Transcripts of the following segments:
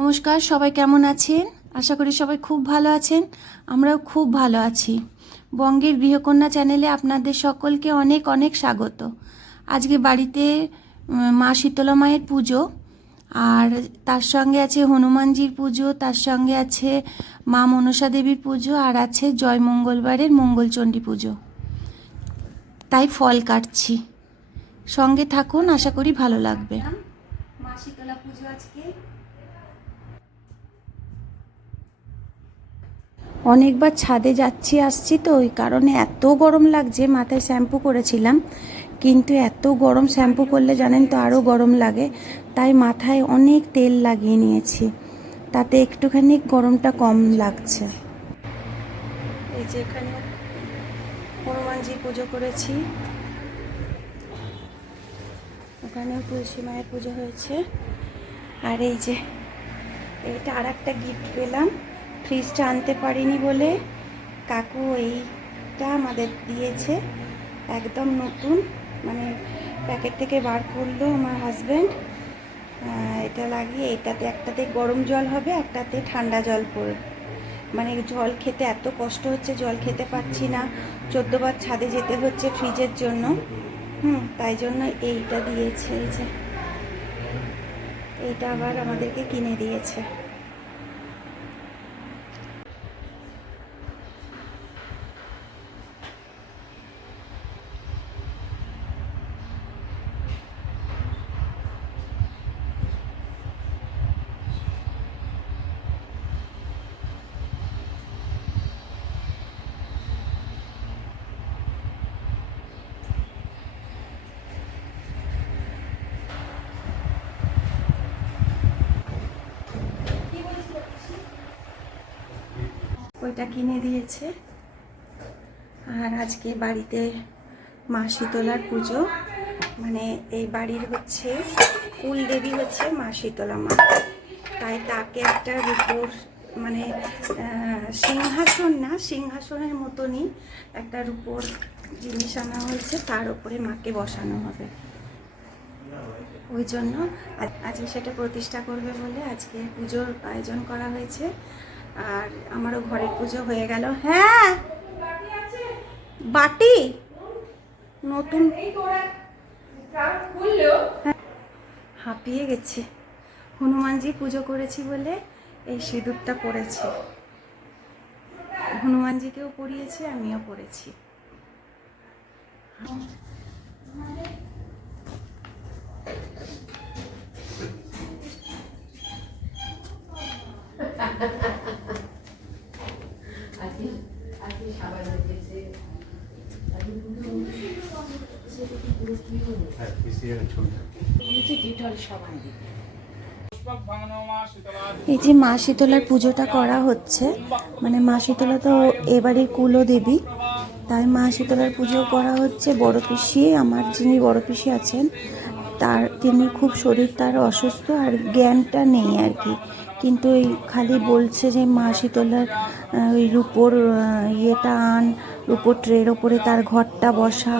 নমস্কার, সবাই কেমন আছেন? আশা করি সবাই খুব ভালো আছেন। আমরাও খুব ভালো আছি। বঙ্গের গৃহকন্যা চ্যানেলে আপনাদের সকলকে অনেক অনেক স্বাগত। আজকে বাড়িতে মা শীতলা মায়ের পুজো, আর তার সঙ্গে আছে হনুমানজির পুজো, তার সঙ্গে আছে মা মনসা দেবীর পুজো, আর আছে জয় মঙ্গলবারের মঙ্গলচণ্ডী পুজো। তাই ফল কাটছি, সঙ্গে থাকুন, আশা করি ভালো লাগবে। মা শীতলা পুজো আজকে অনেকবার ছাদে যাচ্ছি আসছি, তো ওই কারণে এত গরম লাগছে। মাথায় শ্যাম্পু করেছিলাম, কিন্তু এত গরম শ্যাম্পু করলে জানেন তো আরও গরম লাগে, তাই মাথায় অনেক তেল লাগিয়ে নিয়েছি, তাতে একটুখানি গরমটা কম লাগছে। এই যে এখানে হনুমানজি পুজো করেছি, ওখানেও তুলসী মায়ের পুজো হয়েছে। আর এই যে এটা আর একটা গিফট পেলাম, ফ্রিজটা আনতে পারিনি বলে কাকু এইটা আমাদের দিয়েছে, একদম নতুন, মানে প্যাকেট থেকে বার করলো আমার হাজব্যান্ড। এটা লাগিয়ে এটাতে একটাতে গরম জল হবে, একটাতে ঠান্ডা জল পড়বে। মানে জল খেতে এত কষ্ট হচ্ছে, জল খেতে পাচ্ছি না, 14 বার ছাদে যেতে হচ্ছে ফ্রিজের জন্য। তাই জন্য এইটা দিয়েছে। এই যে এইটা আবার আমাদেরকে কিনে দিয়েছে। ওইটা কিনে দিয়েছে। আর আজকে বাড়িতে মা শীতলার পুজো, মানে এই বাড়ির হচ্ছে কুল দেবী হচ্ছে মা শীতলা মা, তাই তাকে একটা রূপোর, মানে সিংহাসন না, সিংহাসনের মতনই একটা রূপোর জিনিস আনা হয়েছে, তার উপরে মাকে বসানো হবে। ওই জন্য আজকে সেটা প্রতিষ্ঠা করবে বলে আজকে পুজোর আয়োজন করা হয়েছে। আর আমারও ঘরের পুজো হয়ে গেল। হ্যাঁ, বাটি নতুন, হাঁপিয়ে গেছি। হনুমানজি পুজো করেছি বলে এই সিঁদুরটা পরেছি, হনুমানজিকেও পরিয়েছি, আমিও পরেছি। এই যে মা শীতলার পুজোটা করা হচ্ছে, মানে মা শীতলা তো এবারের কুলদেবী, তাই মা শীতলার পুজো করা হচ্ছে। বড় পিসি, আমার যিনি বড় পিসি আছেন, তিনি খুব শরীর তার অসুস্থ, আর জ্ঞানটা নেই আর কি, কিন্তু এই খালি বলছে যে মা শীতলার ওই রূপোর ইয়েটা আন, রূপোর ট্রের ওপরে তার ঘরটা বসা,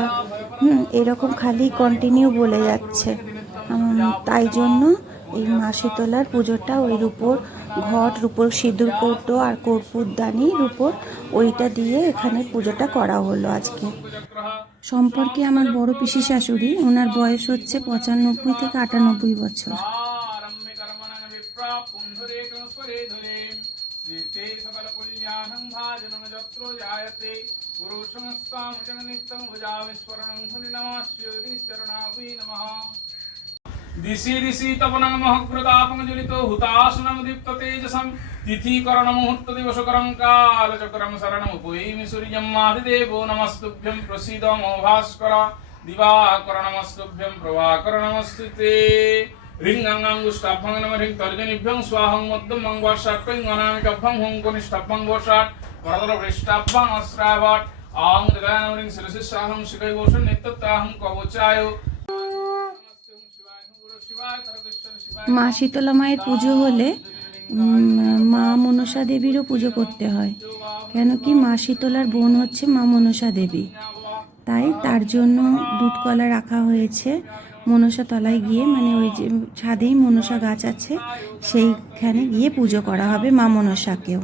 এরকম খালি কন্টিনিউ বলে যাচ্ছে। তাই জন্য এই মা শীতলার পুজোটা ওই রূপোর ঘট, রূপোর সিঁদুর কৌটো আর কর্পূরদানি রূপোর, ওইটা দিয়ে এখানে পুজোটা করা হলো আজকে। সম্পর্কে আমার বড় পিসি শাশুড়ি, ওনার বয়স হচ্ছে 95 থেকে 98 বছর। দিশি দিশি তপনং মহকৃতাপং জ্বলিত হুতাসনং দীপ্ত তেজসং তিথিকরণ মুহূর্ত দিবসকরং কালচক্রং শরণং উপৈমি সূর্যং মাধিদেবো নমস্তুভ্যং প্রসীদ মো ভাস্কর দিবাকর নমস্তুভ্যং প্রভাকর নমস্তুতে রিঙ্গাং অঙ্গুষ্টাভ্যং নম রিং তর্জনিভ্যং স্বাহং মধ্যমং বর্ষাট্যং অনামিকাভ্যং হুং কনিষ্ঠাভ্যং বর্ষাট পরতর পৃষ্ঠাভ্যং অস্রাবট আং দদানম রিং শিরসি স্বাহং শিখৈ বসন নিত্যতাহং কবচায়। মা শীতলা মায়ের পুজো হলে মা মনসা দেবীরও পুজো করতে হয়, কেন কি মা শীতলার বোন হচ্ছে মা মনসা দেবী, তাই তার জন্য দুধ কলা রাখা হয়েছে, মনসা তলায় গিয়ে, মানে ওই যে ছাদেই মনসা গাছ আছে, সেইখানে গিয়ে পুজো করা হবে মা মনসাকেও।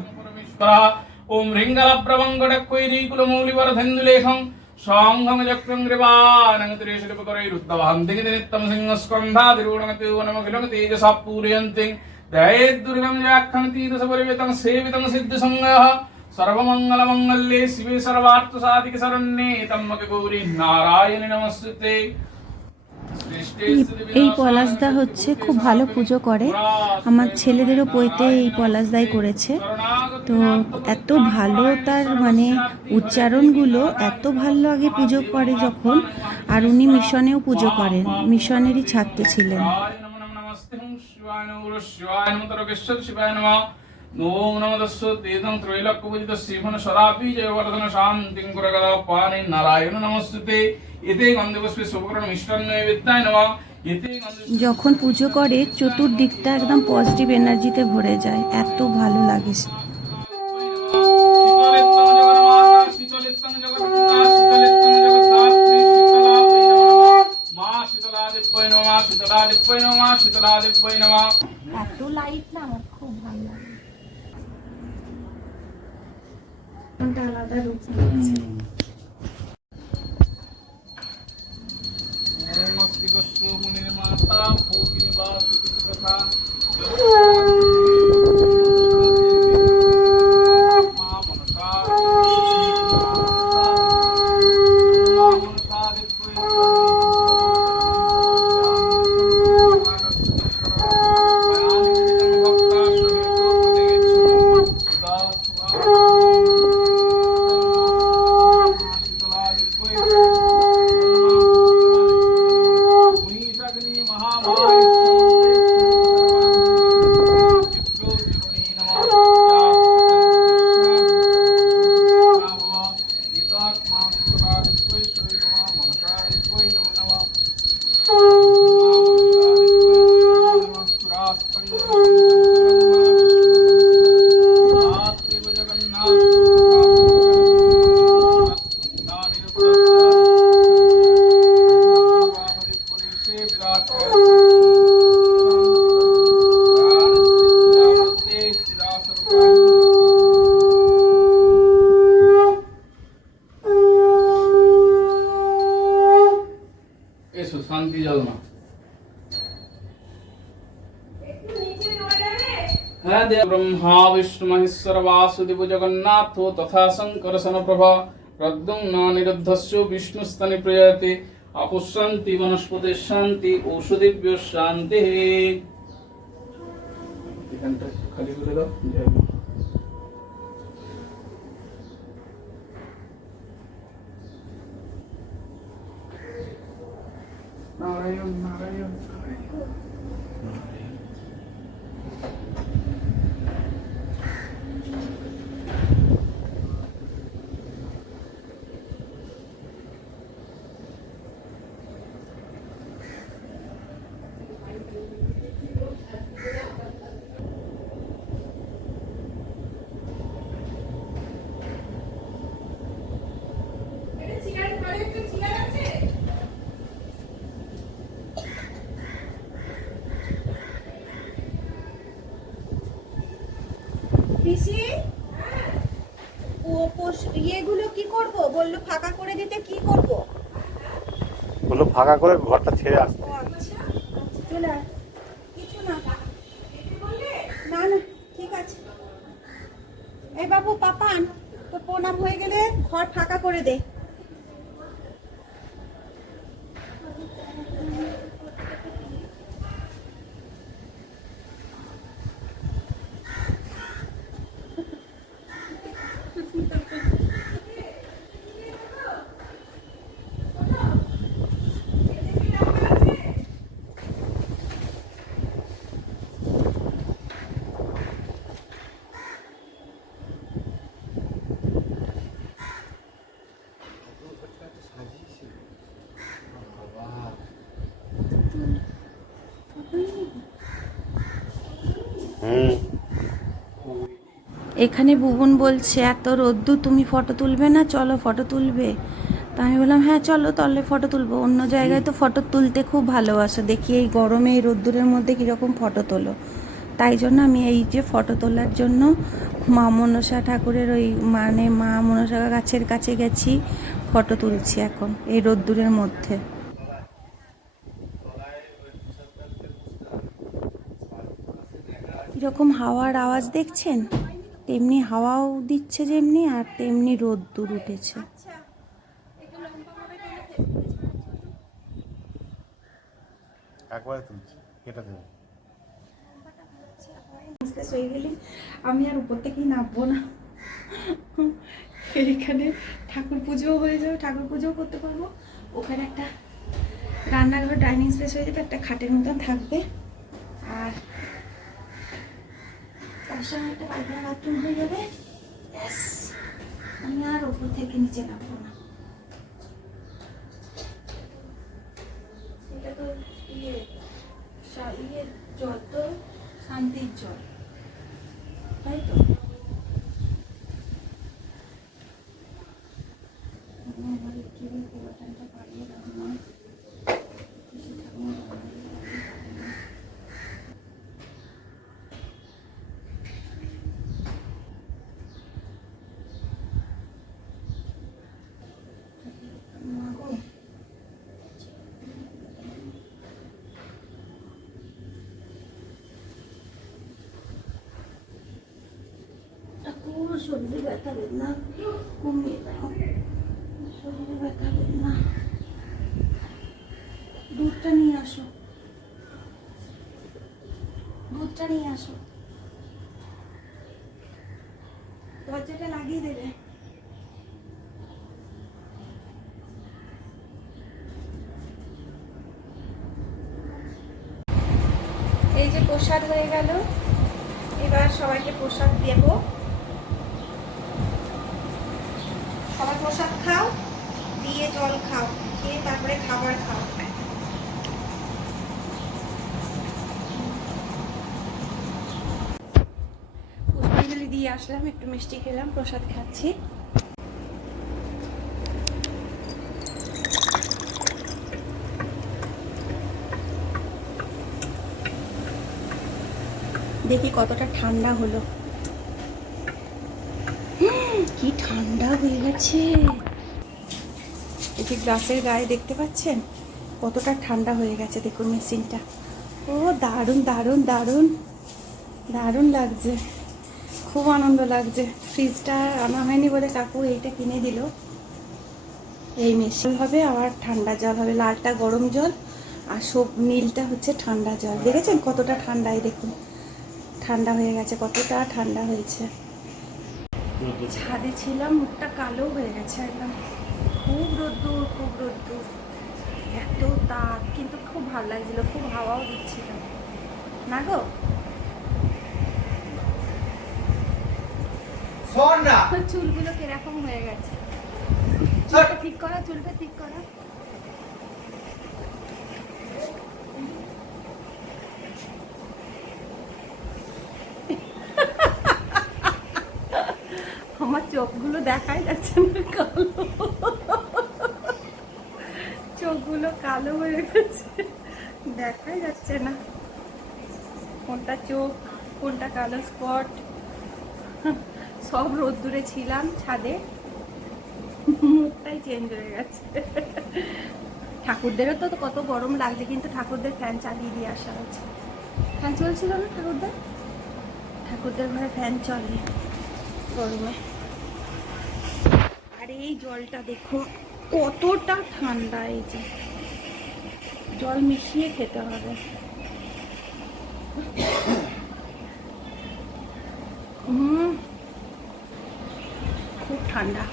ওম রিঙ্গলপ্রবঙ্গডক্কৈরীকুলমৌলিবরধেন্দুলেখং সংঘং চক্রং গ্রীবাণং ত্রিশূলপকরৈরুদ্ধবহন্তি নিত্যং সিংহস্কন্ধাদিরূঢ়মতিউনমখিলং তেজসা পূরয়ন্তি दैद्दुर्गं व्याख्यं तीर्थसपरिवेतं सेवितं सिद्धसंगः सर्वमङ्गलमङ्गल्ये शिवे सर्वार्थसाधिके शरण्ये त्र्यम्बके गौरी नारायणि नमस्ते। এই পলাশদা হচ্ছে খুব ভালো পুজো করে, আমার ছেলেদেরও পৈতে এই পলাশদাই করেছে। তো এত ভালো তার মানে উচ্চারণগুলো এত ভালো লাগে পুজো করে যখন। আর উনি মিশনেও পুজো করেন, মিশনেরই ছাত্র ছিলেন। शिवाय नमः शिवाय नमः तर्केश्वर शिवाय नमः ओम नमः तस्सुतेदं त्रैलोक्यपूजित शिवन सदापि जयवर्धन शान्तिं कुरगदा पाणि नारायण नमस्ते। एते गन्धपुष्पे शुभकरण मिष्टान्न नैवेद्याय नमः। যখন পুজো করে চতুর্দিকটা একদম পজিটিভ এনার্জিতে ভরে যায়, এত ভালো লাগে। এত লাইট না, আমার খুব ভালো লাগে। আলাদা রূপ নিয়েছে। শান্তি জলমা ब्रह्मा विष्णु महेश्वर वासुदेव जगन्नाथो तथा शंकर सनप्रभा प्रद्युम्नानिरुद्धस्य विष्णुस्तनि प्रयते अपुष्यन्ति वनस्पति शान्ति औषधिभ्यो शान्तिः। खाली করে দাও। नारायण नारायण ইয়েগুলো কি করব বললো, ফাঁকা করে দিতে কি করব বললো? ফাঁকা করে ঘরটা ছেড়ে আসতে। চলে আয়, কিছু না না না ঠিক আছে। এই বাবু পাপান, তো প্রণাম হয়ে গেলে ঘর ফাঁকা করে দে। এখানে বুবুন বলছে এত রোদ্দুর তুমি ফটো তুলবে না, চলো ফটো তুলবে। তো আমি বললাম হ্যাঁ চলো তাহলে ফটো তুলবো। অন্য জায়গায় তো ফটো তুলতে খুব ভালোবাসো, দেখি এই গরমে এই রোদ্দুরের মধ্যে কীরকম ফটো তোলো। তাই জন্য আমি এই যে ফটো তোলার জন্য মা মনসা ঠাকুরের ওই মানে মা মনসা গাছের কাছে গেছি, ফটো তুলছি এখন এই রোদ্দুরের মধ্যে। কীরকম হাওয়ার আওয়াজ দেখছেন, তেমনি হাওয়াও দিচ্ছে যেমনি, আর তেমনি রোদ্দুর উঠেছে। একবারে তুলছি, কেটে দেবো। হয়ে গেলে আমি আর উপর থেকেই নামবো না, এইখানে ঠাকুর পুজোও হয়ে যাবে, ঠাকুর পুজোও করতে পারবো। ওখানে একটা রান্নাঘর ডাইনিং স্পেস হয়ে যাবে, একটা খাটের মতন থাকবে, আর তার সঙ্গে একটা পায়খানা বাথরুম হয়ে যাবে। ব্যাস, আমি আর উপর থেকে নিচে নামবো না। এটা তো ইয়ে জল, তো শান্তির জল, তাই তো। আমার একটু পুরোটানটা পাড়িয়ে দাও না। ঠাকুর শরীরে ব্যথা বেদনা কমিয়ে দাও, শরীরে ব্যথা বেদনা। দুধটা নিয়ে আসো, দুধটা নিয়ে আসো, দরজাটা লাগিয়ে দেবে। এই যে প্রসাদ হয়ে গেল, এবার সবাইকে প্রসাদ দেব। সবাই প্রসাদ খাও, দিয়ে জল খাও, খেয়ে তারপরে খাবার খাও। পুষ্পাঞ্জলি দিয়ে আসলাম, একটু মিষ্টি খেলাম, প্রসাদ খাচ্ছি। দেখি কতটা ঠান্ডা হলো। কি ঠান্ডা হয়ে গেছে, এই যে গ্লাসের গায়ে দেখতে পাচ্ছেন কতটা ঠান্ডা হয়ে গেছে, দেখুন মেশিনটা। ও দারুণ দারুণ দারুণ দারুণ লাগছে, খুব আনন্দ লাগছে। ফ্রিজটা আনা হয়নি বলে কাকু এইটা কিনে দিল। এই মেশিন হবে, আবার ঠান্ডা জল হবে, লালটা গরম জল আর সব নীলটা হচ্ছে ঠান্ডা জল। দেখেছেন কতটা ঠান্ডায়, দেখুন ঠান্ডা হয়ে গেছে, কতটা ঠান্ডা হয়েছে। ছাদে ছিলাম, মুখটা কালো হয়ে গেছে একদম, খুব রোদ্দুর, খুব রোদ্দুর, এত তাপ, কিন্তু খুব ভালো লাগছিল, খুব হাওয়াও দিচ্ছিল না গো। চুলগুলো কিরকম হয়ে গেছে, চুলটা ঠিক করা, চুলটা ঠিক করা। আমার চোখগুলো দেখাই যাচ্ছে না, কালো, চোখগুলো কালো হয়ে গেছে, দেখাই যাচ্ছে না কোনটা চোখ কোনটা কালো স্পট। সব রোদ্দুরে ছিলাম ছাদে, মুখটাই চেঞ্জ হয়ে গেছে। ঠাকুরদেরও তো কত গরম লাগছে, কিন্তু ঠাকুরদের ফ্যান চালিয়ে দিয়ে আসা হয়েছে। ফ্যান চলছিল না ঠাকুরদের, ঠাকুরদের ঘরে ফ্যান চলে গরমে। আর এই জলটা দেখুন কতটা ঠান্ডা, এই যে জল মিশিয়ে খেতে হবে। খুব ঠান্ডা।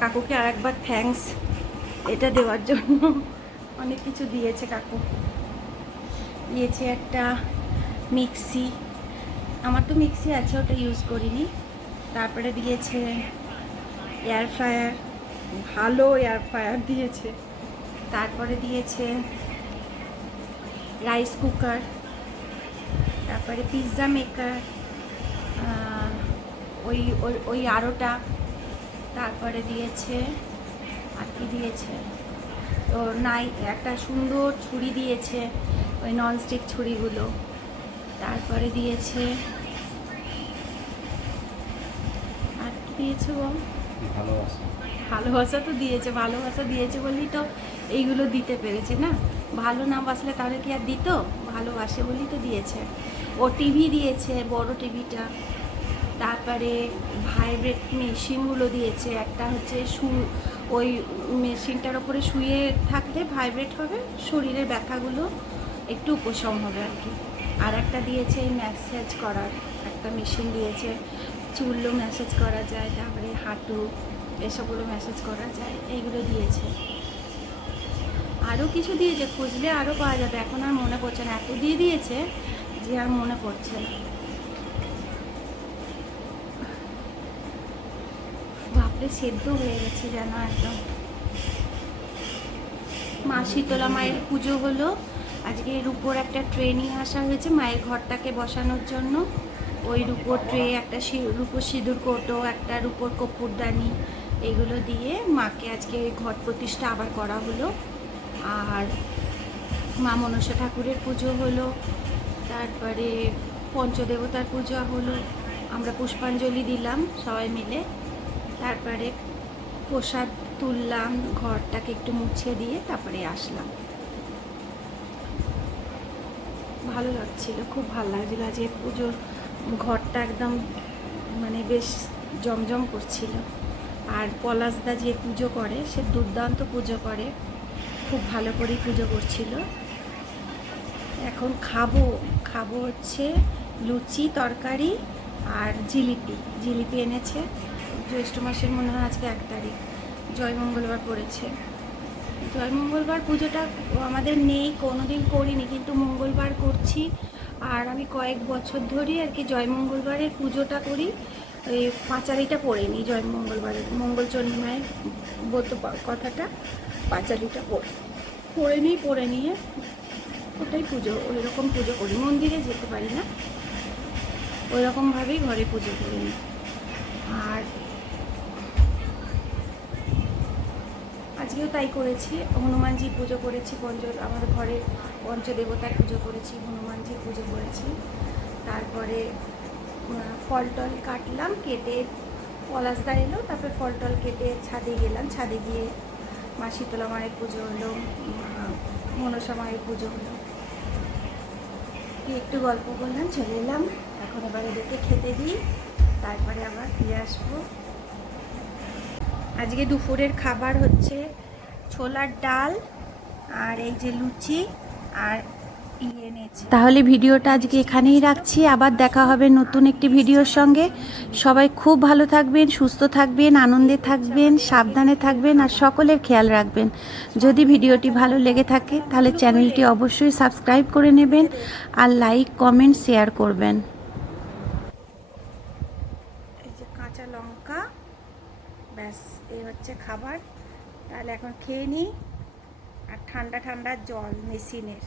কাকুকে আর একবার থ্যাঙ্কস এটা দেওয়ার জন্য, অনেক কিছু দিয়েছে কাকু। দিয়েছে একটা মিক্সি, আমার তো মিক্সি আছে, ওটা ইউজ করিনি। তারপরে দিয়েছে এয়ার ফ্রায়ার, ভালো এয়ার ফ্রায়ার দিয়েছে। তারপরে দিয়েছে রাইস কুকার, তারপরে পিৎজা মেকার, ওই ওই ওই আরোটা। তারপরে দিয়েছে আর কি দিয়েছে, তো নাই একটা সুন্দর ছুরি দিয়েছে, ওই ননস্টিক ছুরিগুলো। তারপরে দিয়েছে আর কি দিয়েছে বল? ভালোবাসা তো দিয়েছে, ভালোবাসা দিয়েছে বলেই তো এইগুলো দিতে পেরেছে না। ভালো না বাসলে তাহলে কি আর দিত? ভালোবাসে বলেই তো দিয়েছে। ও টিভি দিয়েছে, বড় টিভিটা। তারপরে ভাইব্রেট মেশিনগুলো দিয়েছে, একটা হচ্ছে ওই মেশিনটার ওপরে শুয়ে থাকলে ভাইব্রেট হবে, শরীরের ব্যথাগুলো একটু উপশম হবে আর কি। আর একটা দিয়েছে এই ম্যাসাজ করার একটা মেশিন দিয়েছে, চুলও ম্যাসাজ করা যায়, তারপরে হাঁটু এসবগুলো ম্যাসাজ করা যায়, এইগুলো দিয়েছে। আরও কিছু দিয়েছে, খুঁজলে আরও পাওয়া যাবে, এখন আর মনে পড়ছে না, এত দিয়ে দিয়েছে যে আর মনে পড়ছে না। বাপরে সেদ্ধ হয়ে গেছে যেন একদম। মা শীতলা মায়ের পুজো হলো আজকে। রূপোর একটা ট্রে নিয়ে আসা হয়েছে মায়ের ঘরটাকে বসানোর জন্য। ওই রূপোর ট্রে, একটা রূপোর সিঁদুর কৌটো, একটা রূপোর কর্পূরদানি, এগুলো দিয়ে মাকে আজকে ঘট প্রতিষ্ঠা আবার করা হলো। আর মা মনসা ঠাকুরের পুজো হলো, তারপরে পঞ্চদেবতার পূজা হলো, আমরা পুষ্পাঞ্জলি দিলাম সবাই মিলে। তারপরে প্রসাদ তুললাম, ঘরটাকে একটু মুছে দিয়ে তারপরে আসলাম। ভালো লাগছিল, খুব ভালো লাগছিল। আজকে পুজোর ঘরটা একদম মানে বেশ জমজম করছিল। আর পলাশদা যে পুজো করে সে দুর্দান্ত পুজো করে, খুব ভালো করেই পুজো করছিল। এখন খাবো হচ্ছে লুচি তরকারি আর জিলিপি এনেছে। জ্যৈষ্ঠ মাসের মনে হয় আজকে 1 তারিখ, জয় মঙ্গলবার পড়েছে। জয় মঙ্গলবার পুজোটা আমাদের নেই, কোনোদিন করিনি, কিন্তু মঙ্গলবার করছি। আর আমি কয়েক বছর ধরেই আর কি জয় মঙ্গলবারের পুজোটা করি। এই পাঁচালিটা পড়ে নিই জয় মঙ্গলবারের, মঙ্গলচণ্ডী মায়ের বলতো কথাটা, পাঁচালিটা পড়ে নিয়ে ওটাই পুজো, ওই রকম পুজো করি। মন্দিরে যেতে পারি না, ওই রকমভাবেই ঘরে পুজো করি নিই। আর আজকেও তাই করেছি, হনুমানজির পুজো করেছি, আমাদের ঘরে পঞ্চদেবতার পুজো করেছি, হনুমানজির পুজো করেছি। তারপরে ফল টল কাটলাম, কেটে পলাশদা এলো, তারপরে ফল টল কেটে ছাদে গেলাম। ছাদে গিয়ে মা শীতলা মায়ের পুজো হলো, মনসা মায়ের পুজো হলো, একটু গল্প করলাম, চলে এলাম। এখন এবার এদেরকে খেতে দিই, তারপরে আবার ফিরে আসবো। আজকে দুপুরের খাবার হচ্ছে ছোলার ডাল আর এই যে লুচি আর এনেছে। তাহলে ভিডিওটা আজকে এখানেই রাখছি, আবার দেখা হবে নতুন একটি ভিডিওর সঙ্গে। সবাই খুব ভালো থাকবেন, সুস্থ থাকবেন, আনন্দে থাকবেন, সাবধানে থাকবেন আর সকলের খেয়াল রাখবেন। যদি ভিডিওটি ভালো লেগে থাকে তাহলে চ্যানেলটি অবশ্যই সাবস্ক্রাইব করে নেবেন আর লাইক কমেন্ট শেয়ার করবেন। এই যে কাঁচা লঙ্কা, ব্যাস এই হচ্ছে খাবার। তাহলে এখন খেয়ে নিই। আর ঠান্ডা ঠান্ডা জল মেশিনের।